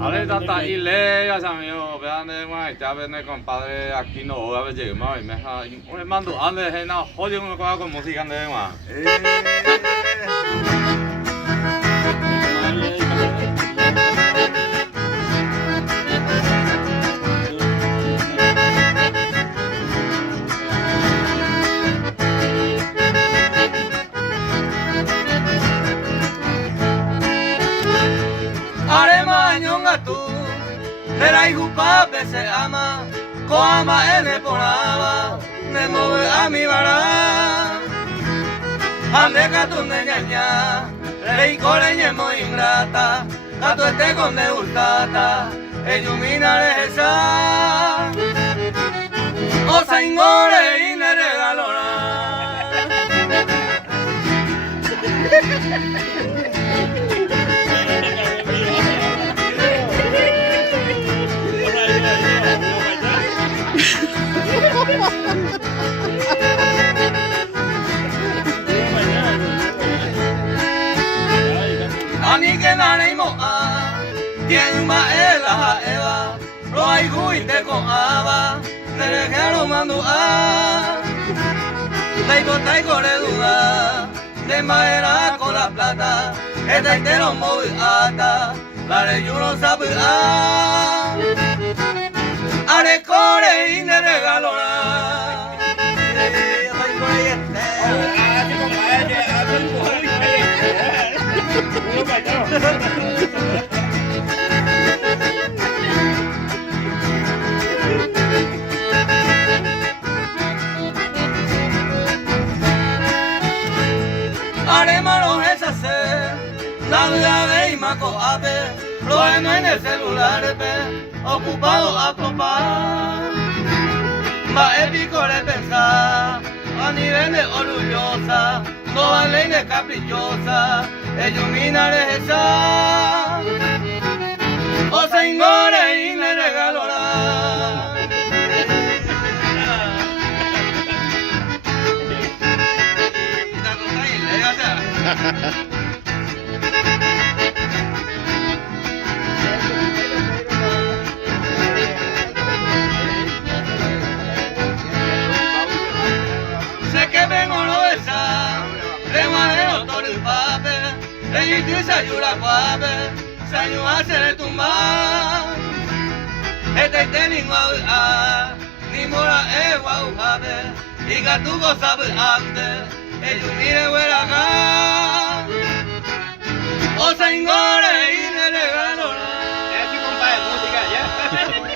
Ahora está ile ya sabía, vean de más ya ven compadre aquí no a ver llegue más y me ha un mando ande de na joder un cosa con música de más. Tú, era hijo pape se ama, coama en el poraba, me mueve a mi vara. Ande gato de ñaña, rey coleñe muy ingrata, gato este con de hurtata, illumina de esa. O se ingore y le regalora. Ani que nare mo a, quien ma ela eva, lo hay guinte con ava, ne dejero mando a, tai corre duda, de madera con la plata, esta entero móvil ata, la de yo no sabe a, are corre y ne regalora. Haremos esa ser, la vida de Imaco Ave, lo bueno en el celular, ocupado a topar. Va épico de pensar, a nivel de orgullosa, no vale de caprichosa, illumina de esa. O se ingore y le regalora. Sé que vengo no esa, de madero todo el papel, de dice ayuda guape, se ayuda a hacer tumbar. Este tenis guau ni mora guau jabe, y gatugo sabe antes. Ellos miren fuera acá, o se ingore y le regaló. Es así, compadre, música ya.